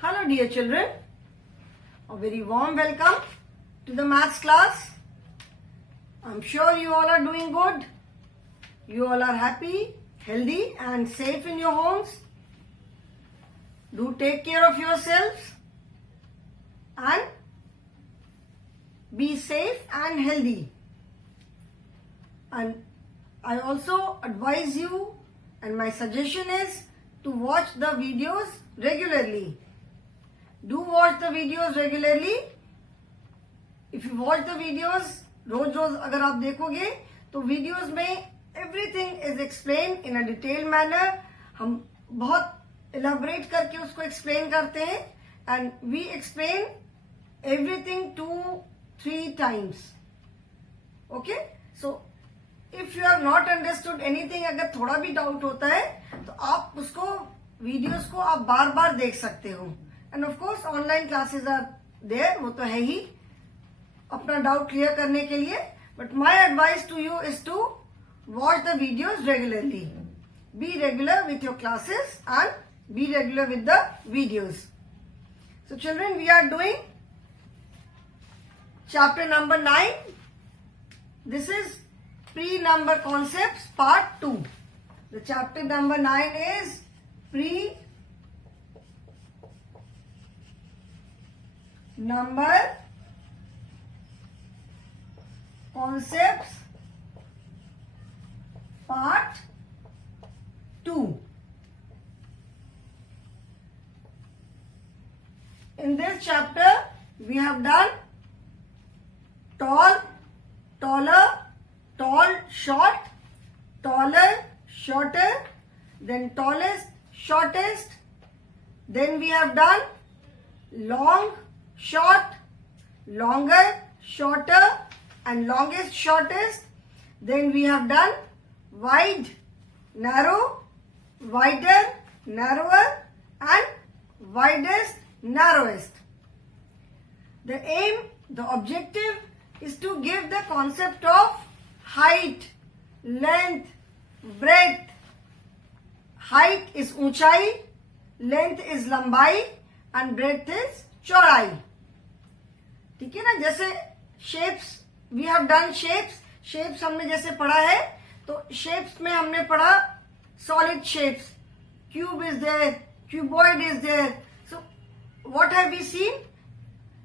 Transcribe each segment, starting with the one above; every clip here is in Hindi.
Hello dear children, a very warm welcome to the maths class. I'm sure you all are doing good. You all are happy, healthy and safe in your homes. Do take care of yourselves and be safe and healthy. And I also advise you, and my suggestion is to watch the videos regularly. Do watch the videos regularly. If you watch the videos रोज रोज अगर आप देखोगे तो वीडियोस में everything is explain in a detail manner. हम बहुत इलाबोरेट करके उसको एक्सप्लेन करते हैं and we explain everything 2-3 times. Okay, so if you have not understood anything, अगर थोड़ा भी डाउट होता है तो आप उसको वीडियोस को आप बार बार देख सकते हो. And of course online classes are there, वो तो है ही अपना डाउट क्लियर करने के लिए. But my advice to you is to watch the videos regularly. Be regular with your classes and be regular with the videos. So children, we are doing chapter number 9. This is pre number concepts part 2. The chapter number 9 is pre number concepts part 2. In this chapter we have done tall, taller, tall, short, taller, shorter, then tallest, shortest. Then we have done long, short, longer, shorter and longest, shortest. Then we have done wide, narrow, wider, narrower and widest, narrowest. The aim, the objective is to give the concept of height, length, breadth. Height is ऊंचाई, length is लंबाई and breadth is चौड़ाई. ठीक है ना. जैसे shapes, we have done shapes. Shapes हमने जैसे पढ़ा है तो शेप्स में हमने पढ़ा solid shapes. Cube is there, cuboid is there. So what have we seen,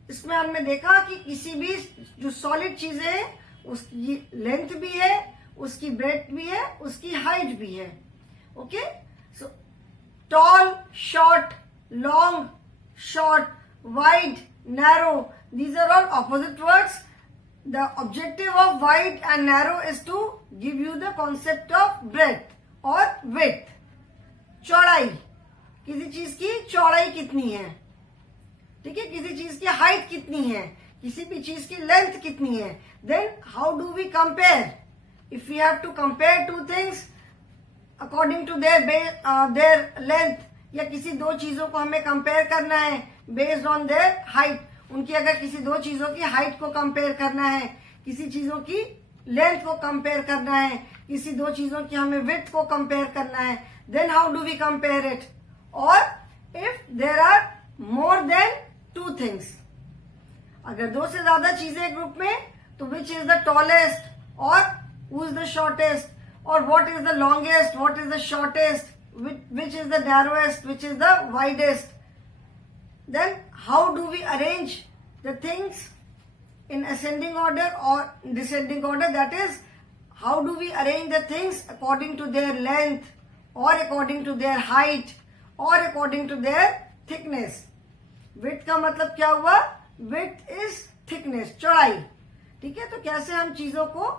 इसमें हमने देखा कि किसी भी जो सॉलिड चीजें हैं उसकी लेंथ भी है, उसकी ब्रेड्थ भी है, उसकी हाइट भी है. Okay, so tall, short, long, short, wide, narrow, these are all opposite words. The objective of wide and narrow is to give you the concept of breadth or width. चौड़ाई, किसी चीज की चौड़ाई कितनी है. ठीक है, किसी चीज की हाइट कितनी है, किसी भी चीज की लेंथ कितनी है. Then how do we compare? If we have to compare two things according to their length, या किसी दो चीजों को हमें कंपेयर करना है बेस्ड ऑन देयर हाइट. उनकी अगर किसी दो चीजों की हाइट को कंपेयर करना है, किसी चीजों की लेंथ को कंपेयर करना है, किसी दो चीजों की हमें विड्थ को कंपेयर करना है, then how do we compare it. और if there are more than 2 things, अगर दो से ज्यादा चीजें ग्रुप में, तो विच इज द टॉलेस्ट और हु इज द शॉर्टेस्ट, और what is the longest, what is the shortest, which is the narrowest, which is the widest. Then how do we arrange the things in ascending order or descending order? That is, how do we arrange the things according to their length or according to their height or according to their thickness. Width का मतलब क्या हुआ? Width is thickness, चौड़ाई. ठीक है, तो कैसे हम चीजों को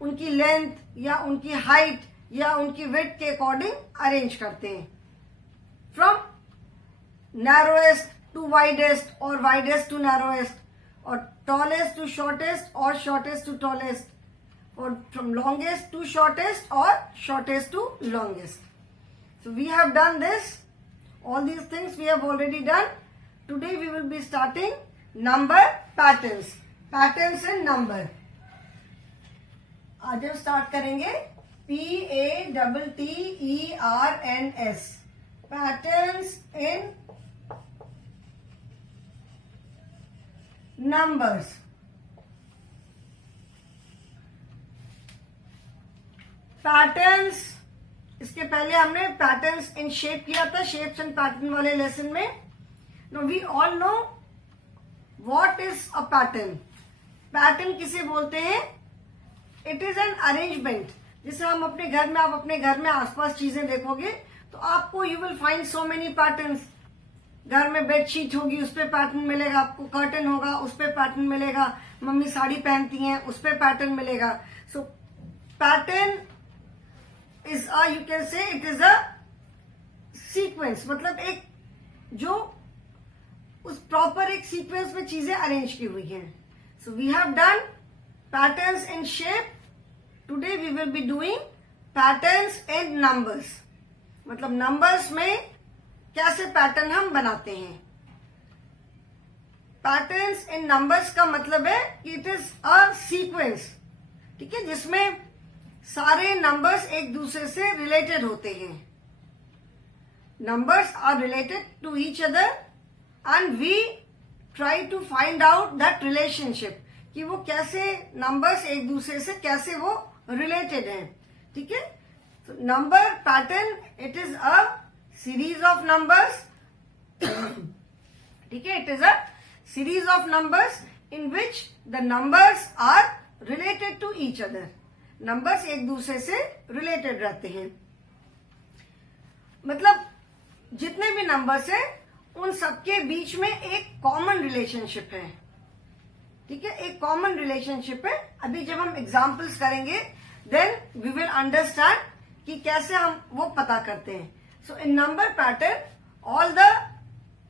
उनकी लेंथ या उनकी हाइट या उनकी विड्थ के अकॉर्डिंग अरेंज करते हैं. फ्रॉम नैरोएस्ट टू वाइडेस्ट और वाइडेस्ट टू नैरोएस्ट, और टॉलेस्ट टू शॉर्टेस्ट और शॉर्टेस्ट टू टॉलेस्ट, और फ्रॉम लॉन्गेस्ट टू शॉर्टेस्ट और shortest to longest. So we have done this, all these things we have already done. Today we will be starting number patterns, patterns in number. आज हम स्टार्ट करेंगे PATTERNS, patterns in numbers. Patterns, इसके पहले हमने पैटर्न्स इन शेप किया था, शेप्स एंड पैटर्न वाले लेसन में. No we all know what is a pattern. Pattern किसे बोलते हैं? It is an arrangement. जैसे हम अपने घर में, आप अपने घर में आसपास चीजें देखोगे तो आपको you will find so many patterns. घर में बेडशीट होगी, उस पर पैटर्न मिलेगा. आपको कर्टन होगा, उस पर पैटर्न मिलेगा. मम्मी साड़ी पहनती हैं, उस पर पैटर्न मिलेगा. So pattern is a, you can say it is a sequence. मतलब एक जो उस प्रॉपर एक सीक्वेंस में चीजें अरेंज की हुई हैं. So we have done patterns in shape. Today we will be doing patterns in numbers. मतलब नंबर्स में कैसे पैटर्न हम बनाते हैं. पैटर्न्स इन नंबर्स का मतलब है कि इट इज अ सीक्वेंस, ठीक है, जिसमें सारे नंबर्स एक दूसरे से रिलेटेड होते हैं. Numbers are related to each other and we try to find out that relationship, कि वो कैसे नंबर्स एक दूसरे से कैसे वो रिलेटेड हैं. ठीक है. Number pattern, it is a series of numbers. ठीक है, it is a series of numbers in which the numbers are related to each other. Numbers एक दूसरे से रिलेटेड रहते हैं. मतलब जितने भी नंबर्स हैं उन सबके बीच में एक कॉमन रिलेशनशिप है. ठीक है, एक कॉमन रिलेशनशिप है. अभी जब हम एग्जाम्पल्स करेंगे देन वी विल अंडरस्टैंड कि कैसे हम वो पता करते हैं. So in number pattern all the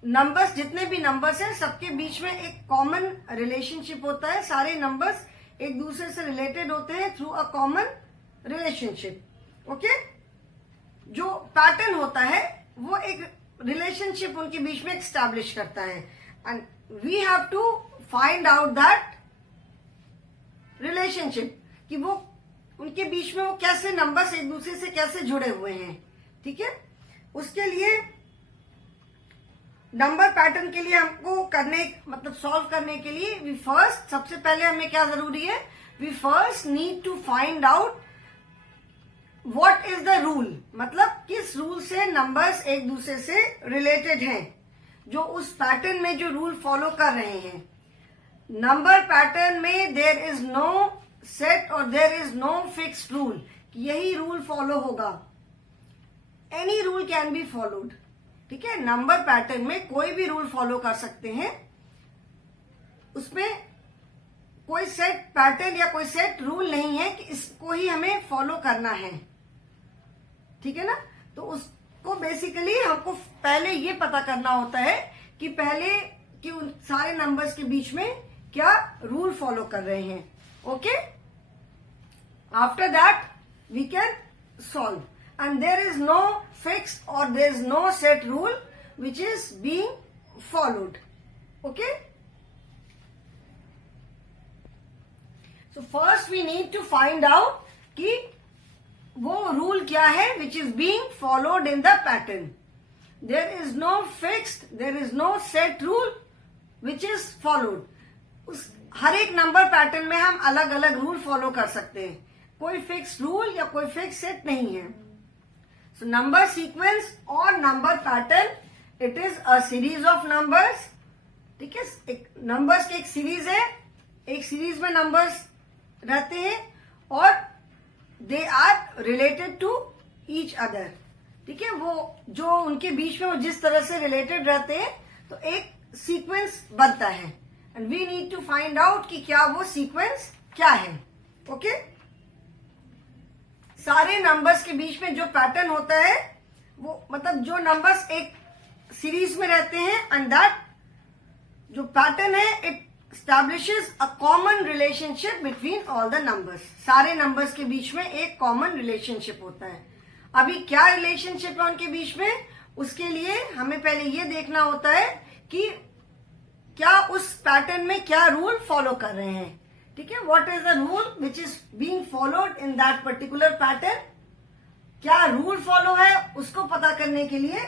numbers, जितने भी नंबर्स हैं सबके बीच में एक कॉमन रिलेशनशिप होता है. सारे नंबर्स एक दूसरे से रिलेटेड होते हैं through a common relationship. Okay. जो पैटर्न होता है वो एक रिलेशनशिप उनके बीच में एस्टैब्लिश करता है and we have to find out that relationship, कि वो उनके बीच में वो कैसे नंबर्स एक दूसरे से कैसे जुड़े हुए हैं. ठीक है. उसके लिए नंबर पैटर्न के लिए हमको करने, मतलब सॉल्व करने के लिए वी फर्स्ट, सबसे पहले हमें क्या जरूरी है, we first need to find out what is the rule. मतलब किस रूल से नंबर्स एक दूसरे से रिलेटेड हैं, जो उस पैटर्न में जो रूल फॉलो कर रहे हैं. नंबर पैटर्न में देयर इज नो सेट और there is no fixed rule, यही रूल फॉलो होगा. Any rule can be followed. ठीक है. नंबर पैटर्न में कोई भी रूल फॉलो कर सकते हैं. उसमें कोई सेट पैटर्न या कोई सेट रूल नहीं है कि इसको ही हमें फॉलो करना है. ठीक है ना. तो उसको बेसिकली हमको पहले ये पता करना होता है कि पहले कि उन सारे नंबर्स के बीच में क्या रूल फॉलो कर रहे हैं. Okay. After that we can solve. And there is no fixed or there is no set rule which is being followed. Okay. So first we need to find out कि वो rule क्या है which is being followed in the pattern. There is no fixed, there is no set rule which is followed. उस हर एक नंबर पैटर्न में हम अलग अलग रूल फॉलो कर सकते हैं. कोई फिक्स रूल या कोई फिक्स सेट नहीं है. So number sequence or number pattern, it is a series of numbers. ठीक है. एक नंबर्स की एक सीरीज है, एक सीरीज में नंबर्स रहते हैं और they are related to each other. ठीक है. वो जो उनके बीच में वो जिस तरह से रिलेटेड रहते हैं तो एक सीक्वेंस बनता है and we need to find out कि क्या वो सीक्वेंस क्या है. ओके. सारे नंबर्स के बीच में जो पैटर्न होता है वो, मतलब जो नंबर्स एक सीरीज में रहते हैं एंड दैट जो पैटर्न है it establishes a common relationship between all the numbers. सारे नंबर्स के बीच में एक कॉमन रिलेशनशिप होता है. अभी क्या रिलेशनशिप है उनके बीच में, उसके लिए हमें पहले ये देखना होता है कि क्या उस पैटर्न में क्या रूल फॉलो कर रहे हैं. ठीक है. What is the rule which is being followed in that particular pattern. क्या रूल फॉलो है उसको पता करने के लिए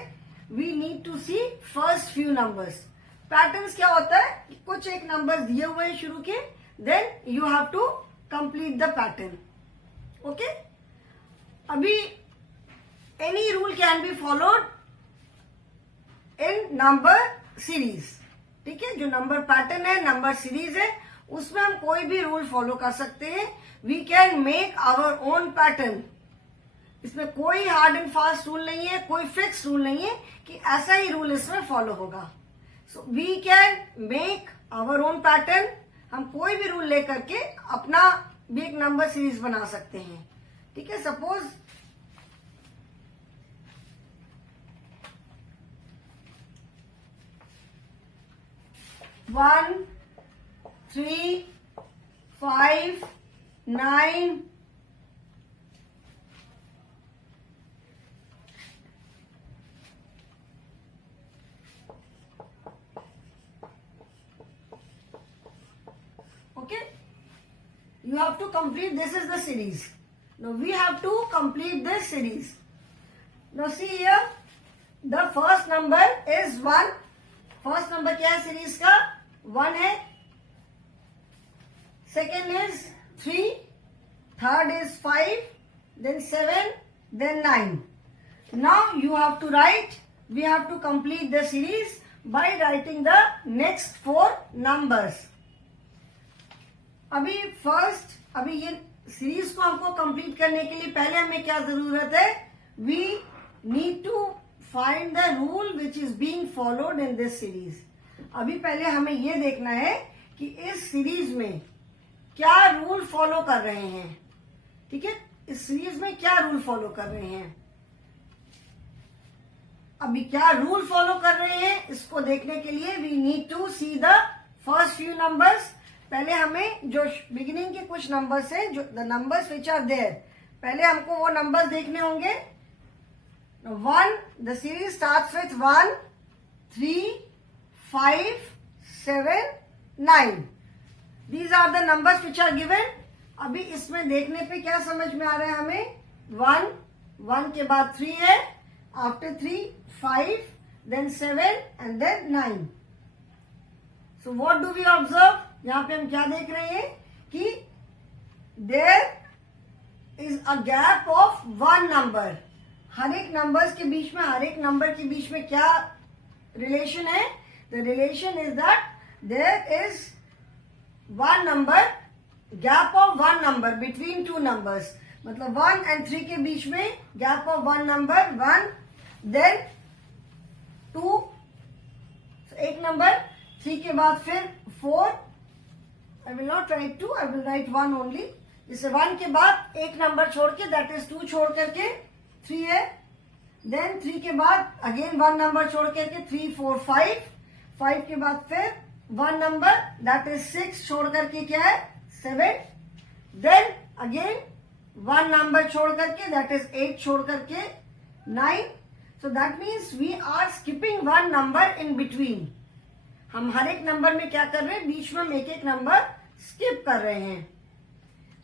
we need to see first few numbers. Patterns क्या होता है कि कुछ एक नंबर दिए हुए हैं शुरू के, then you have to complete the pattern. Okay, अभी any rule can be followed in number series. ठीक है, जो नंबर पैटर्न है, नंबर सीरीज है, उसमें हम कोई भी रूल फॉलो कर सकते हैं. We can make our own pattern. इसमें कोई हार्ड एंड फास्ट रूल नहीं है, कोई फिक्स रूल नहीं है कि ऐसा ही रूल इसमें फॉलो होगा. So we can make our own pattern. हम कोई भी रूल लेकर के अपना भी एक नंबर सीरीज बना सकते हैं. ठीक है, suppose 1, 3, 5, 9, okay, you have to complete. This is the series. Now we have to complete this series. Now see here, the first number is 1. First number क्या है सीरीज का? 1 है. Second is 3, third is 5, then 7, then 9. Now you have to write, we have to complete the series by writing the next 4 numbers. अभी ये सीरीज को हमको कंप्लीट करने के लिए पहले हमें क्या जरूरत है? We need to find the rule which is being followed in this series. अभी पहले हमें ये देखना है कि इस सीरीज में क्या रूल फॉलो कर रहे हैं. ठीक है, इस सीरीज में क्या रूल फॉलो कर रहे हैं. अभी क्या रूल फॉलो कर रहे हैं इसको देखने के लिए we need to see the first few numbers. पहले हमें जो बिगिनिंग के कुछ नंबर्स है, जो the numbers which are there, पहले हमको वो नंबर्स देखने होंगे. 1, the series starts with 1, 3, 5, 7, 9. These are the numbers which are given. अभी इसमें देखने पे क्या समझ में आ रहा है हमें? 1 के बाद 3 है, after 3, 5, then 7 and then 9. So what do we observe? यहाँ पे हम क्या देख रहे हैं कि there is a gap of 1 number. हर एक नंबर्स के बीच में, हर एक नंबर के बीच में क्या रिलेशन है? The relation is that there is 1 number, gap of 1 number between 2 numbers. मतलब 1 and 3 के बीच में गैप ऑफ 1 नंबर, 1 देन 2, एक नंबर, 3 के बाद फिर 4. I will not right 2, I will write 1 only. जैसे 1 के बाद एक नंबर छोड़ के, दैट इज 2 छोड़ करके 3 है. देन 3 के बाद अगेन 1 नंबर छोड़ करके 3, 4, 5. 5 के बाद फिर 1 नंबर, दैट इज 6 छोड़ करके क्या है? 7. देन अगेन 1 नंबर छोड़ करके, दैट इज 8 छोड़ करके 9. So that means we are skipping 1 number in between. हम हर एक नंबर में क्या कर रहे हैं? बीच में हम एक एक नंबर स्किप कर रहे हैं.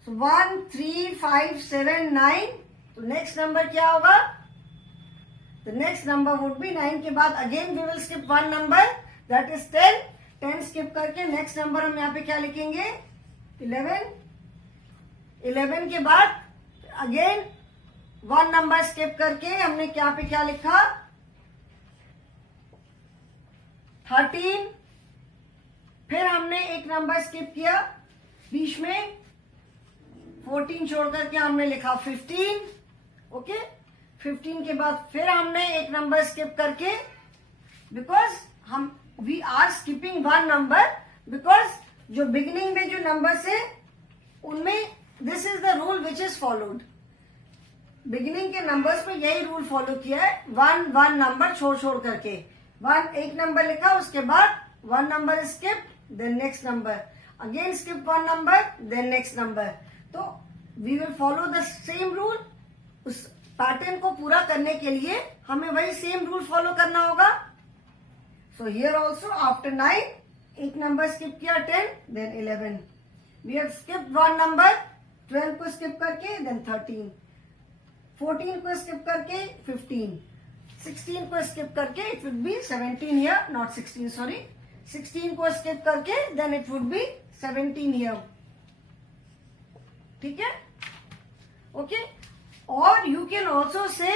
सो 1, 3, 5, 7, 9. तो नेक्स्ट नंबर क्या होगा? The next number would be 9 के बाद again we will skip 1 number, that is 10. 10 skip करके नेक्स्ट नंबर हम यहाँ पे क्या लिखेंगे? 11. 11 के बाद अगेन 1 नंबर स्किप करके हमने यहाँ पे क्या लिखा? 13. फिर हमने एक नंबर स्किप किया बीच में, 14 छोड़ करके हमने लिखा 15. ओके, 15 के बाद फिर हमने एक नंबर स्किप करके, बिकॉज हम we are skipping 1 number, because जो बिगिनिंग में जो नंबर्स है उनमें this is the rule which is followed. Beginning के नंबर्स में यही रूल फॉलो किया है, 1 नंबर छोड़ छोड़ करके. 1 एक नंबर लिखा, उसके बाद 1 number skip, then next number, again skip 1 number, then next number. तो we will follow the same rule. उस पैटर्न को पूरा करने के लिए हमें वही सेम रूल फॉलो करना होगा. सो हियर ऑल्सो आफ्टर 9 एक नंबर स्किप किया, 10, then 11. We have skip 1 number, 12 को स्किप करके देन 13, 14 को स्किप करके 15, 16 को स्किप करके, it will be 17 here, not 16, sorry, 16 को स्किप करके then it would be 17 here. ठीक है, ओके. और यू कैन ऑल्सो से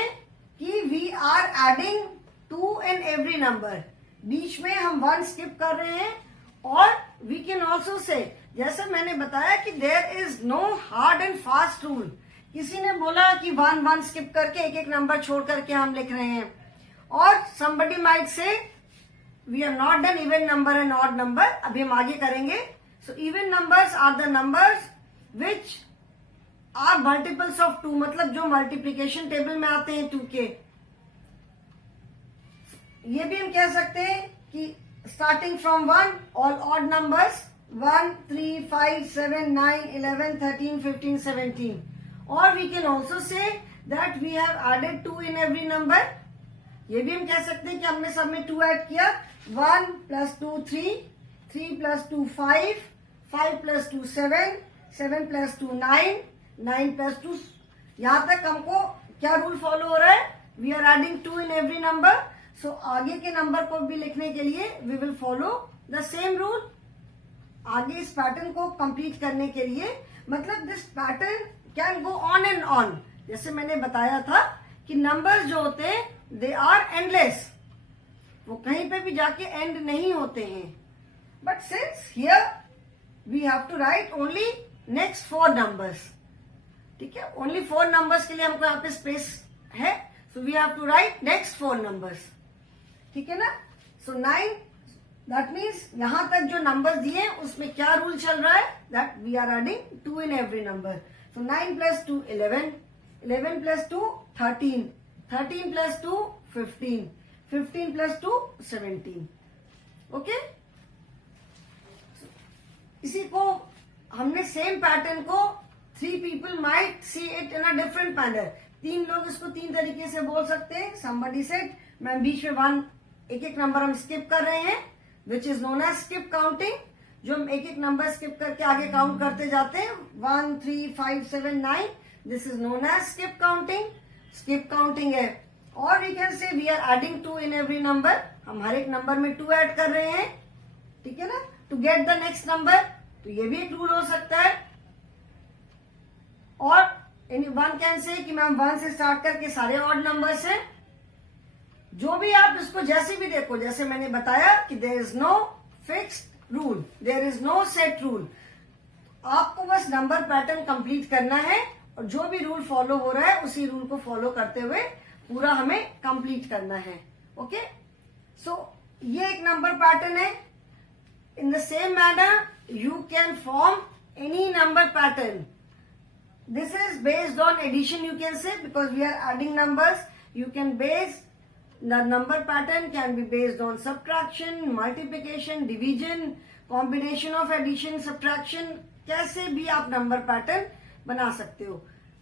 कि we are adding 2 in every number. बीच में हम 1 स्किप कर रहे हैं. और वी कैन ऑल्सो से, जैसे मैंने बताया कि there is no hard and fast rule. किसी ने बोला कि 1 स्किप करके एक एक नंबर छोड़ करके हम लिख रहे हैं. और somebody might say we have not done even number and odd number. अभी हम आगे करेंगे. So even numbers are the numbers which are multiples of 2, मतलब जो मल्टीप्लीकेशन टेबल में आते हैं 2 के. ये भी हम कह सकते हैं कि starting from 1 all odd numbers 1, 3, 5, 7, 9, 11, 13, 15, 17. Or we can also say that we have added 2 in every number. ये भी हम कह सकते हैं कि हमने सब में 2 ऐड किया. 1 + 2 3, 3 + 2 5, 5 + 2 7, 7 + 2 9, 9 + 2. यहां तक हमको क्या रूल फॉलो हो रहा है? We are adding 2 in every number. So आगे के नंबर को भी लिखने के लिए we will follow the same rule. आगे इस पैटर्न को कंप्लीट करने के लिए, मतलब this pattern can go on and on. जैसे मैंने बताया था कि नंबर्स जो होते हैं दे आर एंडलेस. वो कहीं पे भी जाके एंड नहीं होते हैं. But since here we have to write only next 4 numbers. ठीक है, ओनली 4 नंबर्स के लिए हमको यहाँ पे स्पेस है. So we have to write next 4 numbers. ठीक है ना. सो 9, दैट मीन्स यहां तक जो नंबर्स दिए हैं उसमें क्या रूल चल रहा है? That we are adding 2 in every number. So 9 + 2 11, 11 + 2 13, 13 + 2 15, 15 + 2 17. Okay, इसी को हमने सेम पैटर्न को 3 people might see it in a different manner. 3 लोग इसको 3 तरीके से बोल सकते हैं. Somebody said, मैम बीच में 1 एक एक नंबर हम स्किप कर रहे हैं, which is known as skip counting. जो हम एक एक नंबर स्किप करके आगे काउंट करते जाते हैं 1, 3, 5, 7, 9. This is known as skip counting. Skip counting है. और we can say we are adding 2 in every number. हम हर एक नंबर में 2 ऐड कर रहे हैं. ठीक है ना, to get the next number. तो ये भी एक रूल हो सकता है. और वन कैन से कि मैम 1 से स्टार्ट करके सारे ऑड नंबर्स हैं. जो भी आप इसको जैसे भी देखो, जैसे मैंने बताया कि there is no fixed rule, there is no set rule. आपको बस नंबर पैटर्न कंप्लीट करना है और जो भी रूल फॉलो हो रहा है उसी रूल को फॉलो करते हुए पूरा हमें कंप्लीट करना है. ओके, सो ये एक नंबर पैटर्न है. In the same manner you can form any number pattern. This is based on addition, you can say, because we are adding numbers. You can base the number pattern can be based on subtraction, multiplication, division, combination of addition, subtraction. कैसे भी आप नंबर पैटर्न बना सकते हो.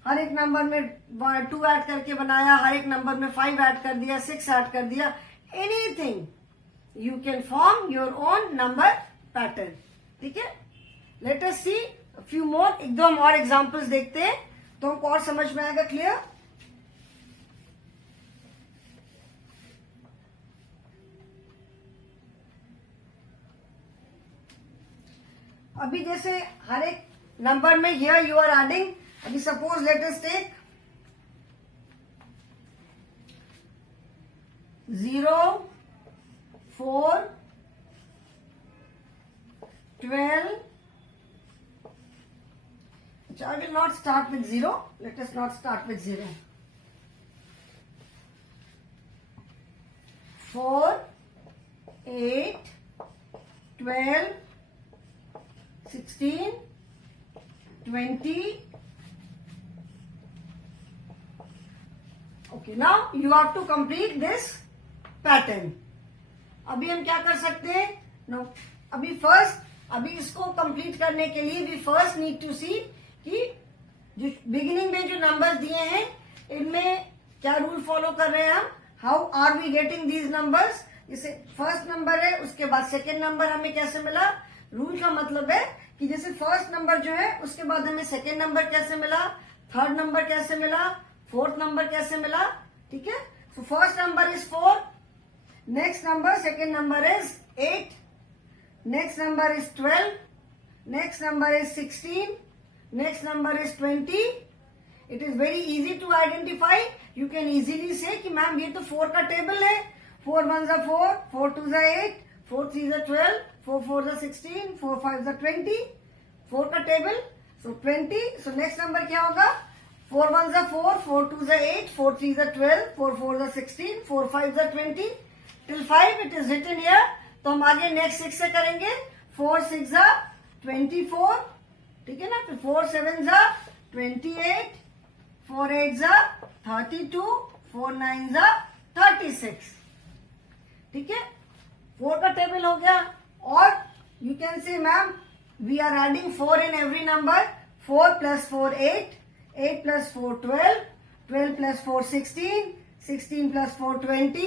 हर एक नंबर में 2 ऐड करके बनाया, हर एक नंबर में 5 ऐड कर दिया, 6 ऐड कर दिया. Anything you can form your own number pattern. ठीक है, late us see few more. एक दो हम और एग्जाम्पल्स देखते हैं तो हमको और समझ में आएगा. क्लियर? अभी जैसे हर एक नंबर में हियर यू आर एडिंग. अभी suppose let us take 0, 4, 12. I will not start with 0. Let us not start with 0. 4, 8, 12, 16, 20. Okay, now you have to complete this pattern. अभी हम क्या कर सकते हैं? No, अभी इसको कंप्लीट करने के लिए वी फर्स्ट नीड टू सी कि जो बिगिनिंग में जो नंबर्स दिए हैं इनमें क्या रूल फॉलो कर रहे हैं हम. How are we getting these numbers? जैसे फर्स्ट नंबर है, उसके बाद सेकेंड नंबर हमें कैसे मिला? रूल का मतलब है कि जैसे फर्स्ट नंबर जो है उसके बाद हमें सेकेंड नंबर कैसे मिला, थर्ड नंबर कैसे मिला, फोर्थ नंबर कैसे मिला. ठीक है, so first number is 4, next number second number is 8, next number is 12, next number is 16, next number is 20. It is very easy to identify. You can easily say कि मैम ये तो 4 का टेबल है. 4 1s are 4, 4 2s are 8, 4 3s are 12, 4 4s are 16, 4 5s are 20. 4 का table. So 20. So next number क्या होगा? 4 1s are 4, 4 2s are 8, 4 3s are 12, 4 4s are 16, 4 5s are 20. Till 5 it is written here. तो हम आगे next 6 से करेंगे. 4 6s are 24. ठीक है ना? फिर 4 7s are 28, 4 8s are 32, 4 9s are 36. ठीक है? 4 का टेबल हो गया. और you can say ma'am we are adding 4 in every number. 4 plus 4 8, 8 plus 4 12, 12 plus 4 16, 16 plus 4 20,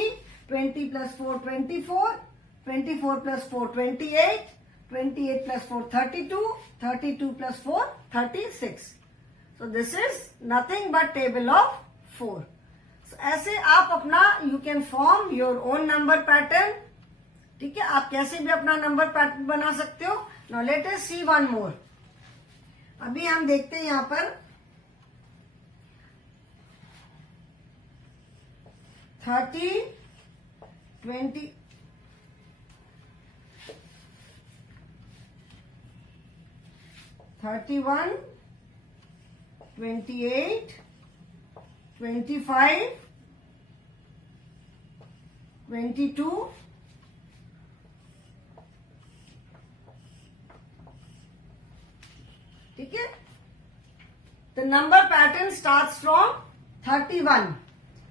20 plus 4 24, 24 plus 4 28, 28 plus 4 32, 32 plus 4 36. So this is nothing but table of 4. So ऐसे आप अपना you can form your own number pattern. ठीक है, आप कैसे भी अपना नंबर पैटर्न बना सकते हो. Now let us see one more. अभी हम देखते हैं यहाँ पर 30, 20, 31, 28, 25, 22, ठीक है. The number pattern starts from 31,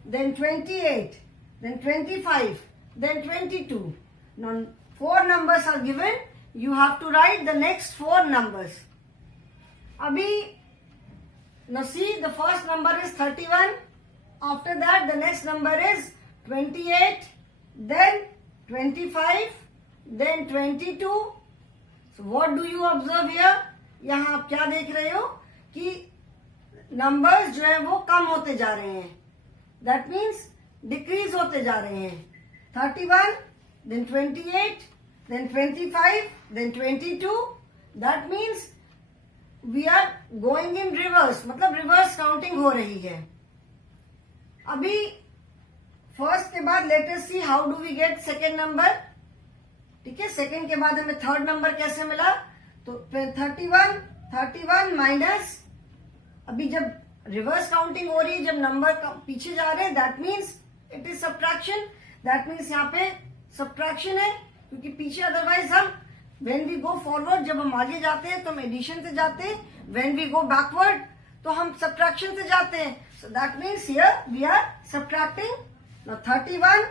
then 28, then 25, then 22. Now 4 numbers are given. You have to write the next 4 numbers. Abhi, now see, the first number is 31. After that, the next number is 28, then 25, then 22. So what do you observe here? यहाँ आप क्या देख रहे हो कि नंबर्स जो है वो कम होते जा रहे हैं. दैट मीन्स डिक्रीज होते जा रहे हैं. 31, then 28, then 25, then 22. That means we are going in reverse, मतलब रिवर्स काउंटिंग हो रही है. अभी फर्स्ट के बाद let us see how do we get second number. ठीक है, सेकेंड के बाद हमें थर्ड नंबर कैसे मिला. तो 31 माइनस, अभी जब रिवर्स काउंटिंग हो रही है, जब नंबर पीछे जा रहे हैं, that means it is subtraction. That means यहाँ पे सब्ट्रैक्शन है, क्योंकि पीछे अदरवाइज हम व्हेन वी गो फॉरवर्ड, जब हम आगे जाते हैं तो हम एडिशन से जाते हैं. व्हेन वी गो बैकवर्ड तो हम सब्ट्रैक्शन से जाते हैं. So that means here we are subtracting. Now 31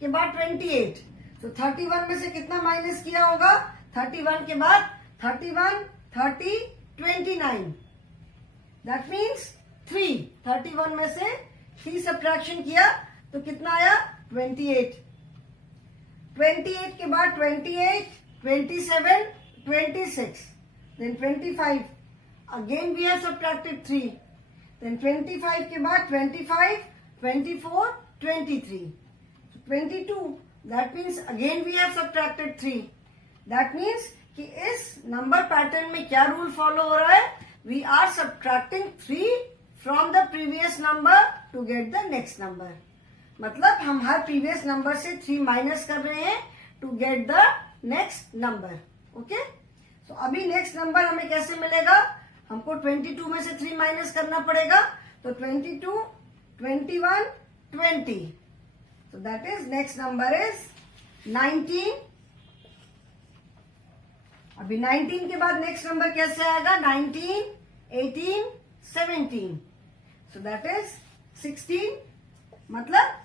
के बाद 28. तो 31 में से कितना माइनस किया होगा. 31 के बाद 31, 30, 29. That means 3. 31 में से 3 सब्ट्रैक्शन किया तो कितना आया. 28. 28 के बाद 28, 27, 26, then 25. Again we have subtracted 3. Then 25 के बाद 25, 24, 23. 22. That means again we have subtracted 3. That means कि इस नंबर पैटर्न में क्या रूल फॉलो हो रहा है. We are subtracting 3 from the previous number to get the next number. मतलब हम हर प्रीवियस नंबर से 3 माइनस कर रहे हैं to get the next number. Okay, so अभी नेक्स्ट नंबर हमें कैसे मिलेगा. हमको 22 में से 3 माइनस करना पड़ेगा. तो 22, 21, 20. So that is next number is 19. अभी 19 के बाद नेक्स्ट नंबर कैसे आएगा. 19, 18, 17. So that is 16. मतलब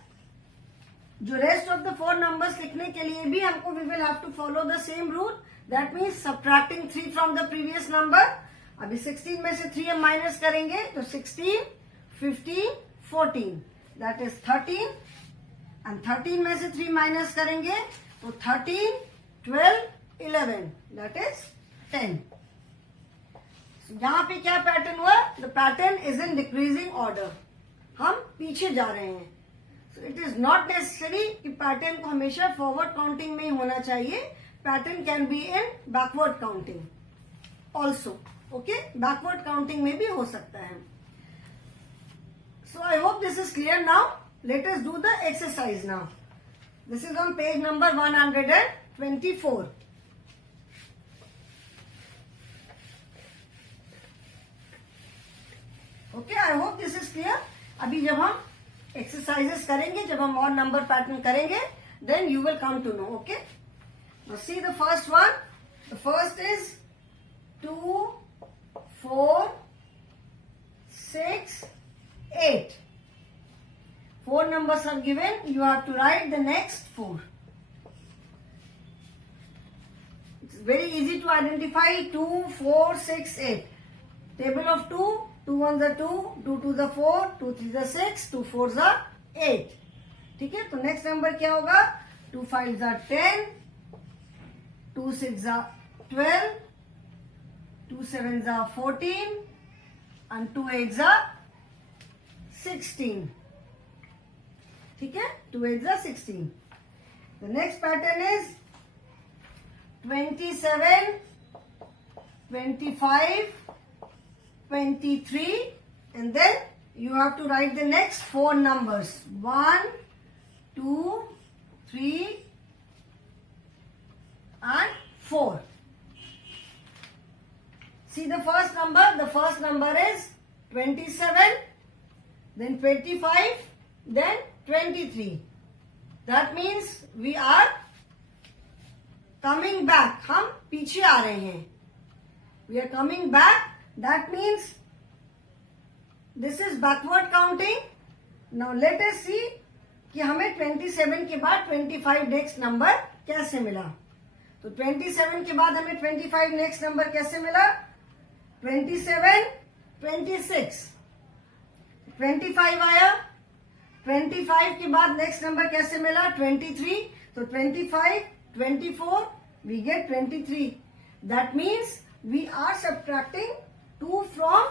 जो रेस्ट ऑफ द 4 नंबर्स लिखने के लिए भी हमको we will have to follow the same rule. That means subtracting 3 from the previous number. अभी 16 में से 3 हम माइनस करेंगे तो 16, 15, 14. That is 13. एंड 13 में से 3 माइनस करेंगे तो 13, 12, 11. That is 10. यहां पे क्या पैटर्न हुआ. The pattern is in decreasing order. हम पीछे जा रहे हैं. So it is not necessary कि पैटर्न को हमेशा फॉरवर्ड काउंटिंग में ही होना चाहिए. pattern can be in backward counting also. Okay, backward counting में भी हो सकता है. So I hope this is clear now. Let us do the exercise now. This is on page number 124. Okay, I hope this is clear. अभी जब हम exercises करेंगे, जब हम और number pattern करेंगे, then you will come to know. Okay. Now see the first one. The first is 2, 4, 6, 8. 4 numbers are given. You have to write the next 4. It's very easy to identify 2, 4, 6, 8. Table of 2. 2 ones are 2, 2 twos are 4, 2 threes are 6, 2 fours are 8. ठीक है, तो नेक्स्ट नंबर क्या होगा? 2 fives are 10, 2 sixes are 12, 2 sevens are 14, and 2 eights are 16. ठीक है, 2 eights are 16. The next pattern is 27, 25, 23, and then you have to write the next 4 numbers. 1, 2, 3, and 4. See the first number. The first number is 27, then 25, then 23. That means we are coming back. हम पीछे आ रहे हैं. We are coming back. That means this is backward counting. Now let us see कि हमें 27 के बाद 25 नेक्स्ट नंबर कैसे मिला. तो 27 के बाद हमें 25 नेक्स्ट नंबर कैसे मिला? 27, 26. 25 आया. 25 के बाद नेक्स्ट नंबर कैसे मिला? 23. तो 25, 24, we get 23. That means we are subtracting 2 from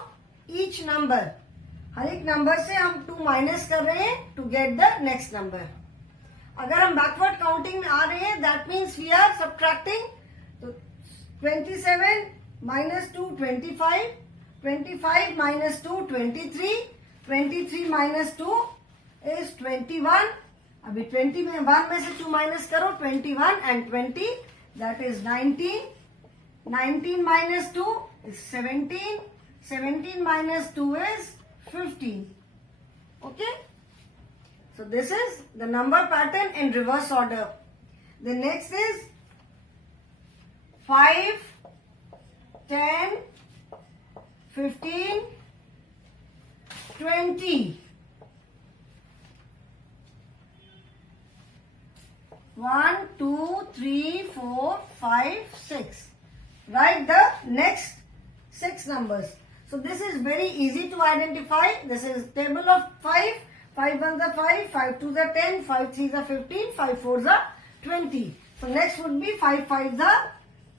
each number. हर एक नंबर से हम 2 माइनस कर रहे हैं to get the next number. अगर हम बैकवर्ड काउंटिंग में आ रहे हैं, that means we are subtracting. तो 27 minus 2 25, 25 minus 2 23, 23 minus 2 is 21. अभी 21 में से 2 माइनस करो. 21 and 20, that is 19. 19 minus 2 is 17. 17 minus 2 is 15. Okay. So this is the number pattern in reverse order. The next is 5, 10, 15, 20. 1, 2, 3, 4, 5, 6. Write the next 6 numbers. So this is very easy to identify. This is table of 5. 5 ones are 5, 5 twos are 10, 5 threes are 15, 5 fours are 20. So next would be 5 fives are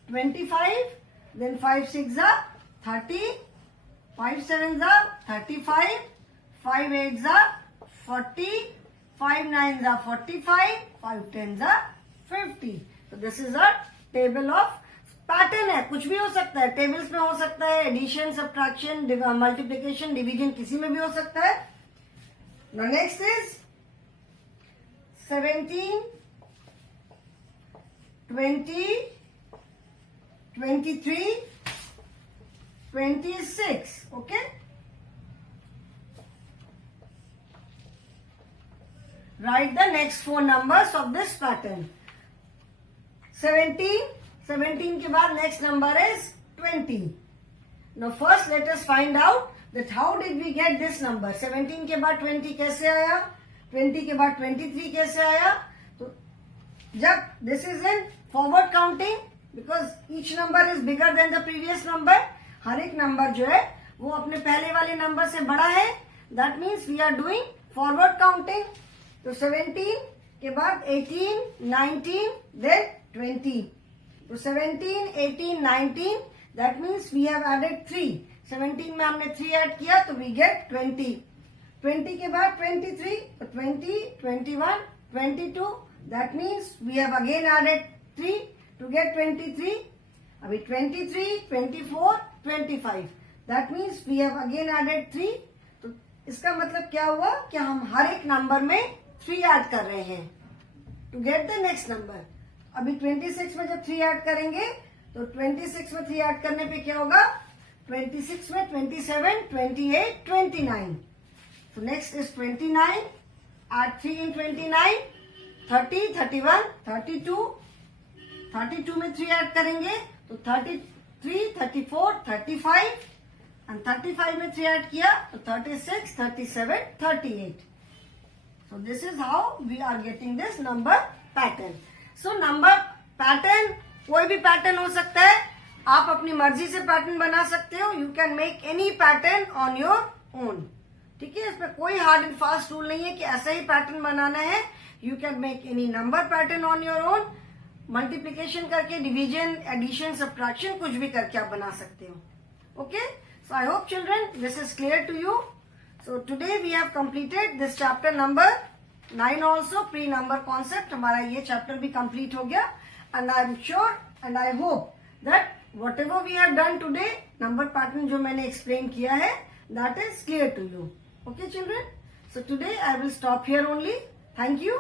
25, then 5 sixes are 30, 5 sevens are 35, 5 eights are 40, 5 nines are 45, 5 tens are 50. So this is a table of pattern है. कुछ भी हो सकता है. टेबल्स में हो सकता है, एडिशन, सब्ट्रैक्शन, मल्टीप्लिकेशन, डिवीजन किसी में भी हो सकता है. Now next is 17, 20, 23, 26. Okay. Write the next 4 numbers of this pattern. 17 के बाद next number is 20. Now first let us find out that how did we get this number. 17 के बाद 20 कैसे आया? 20 के बाद 23 कैसे आया? तो जब this is in forward counting, because each number is bigger than the previous number, हर एक नंबर जो है वो अपने पहले वाले नंबर से बड़ा है. That means we are doing forward counting. तो 17 के बाद 18, 19, then 20. तो 17, 18, 19, that means we have added 3. 17 में हमने 3 ऐड किया तो we get 20. 20 के बाद 23, तो 20, 21, 22, that means we have again added 3. to get 23. अभी 23, 24, 25. That means we have again added 3. तो इसका मतलब क्या हुआ कि हम हर एक नंबर में 3 ऐड कर रहे हैं to get the next number. अभी 26 में जब 3 ऐड करेंगे तो 26 में 3 ऐड करने पे क्या होगा? 26 में 27, 28, 29. So next is 29. Add 3 in 29. 30, 31, 32. 32 में 3 ऐड करेंगे तो 33, 34, 35. And 35 में 3 ऐड किया तो 36, 37, 38. So this is how we are getting this number pattern. So number pattern कोई भी पैटर्न हो सकता है. आप अपनी मर्जी से पैटर्न बना सकते हो. You can make any pattern on your own. ठीक है, इसमें कोई हार्ड एंड फास्ट रूल नहीं है कि ऐसा ही पैटर्न बनाना है. You can make any number pattern on your own. Multiplication करके, डिवीजन, एडिशन, सब्ट्रैक्शन, कुछ भी करके आप बना सकते हो. Okay, so I hope children this is clear to you. So today we have completed this chapter number 9 also. Pre number concept हमारा ये चैप्टर भी कंप्लीट हो गया. And I am sure and I hope that whatever we have done today, number pattern जो मैंने explain किया है, that is clear to you. Okay, children? So today I will stop here only. Thank you.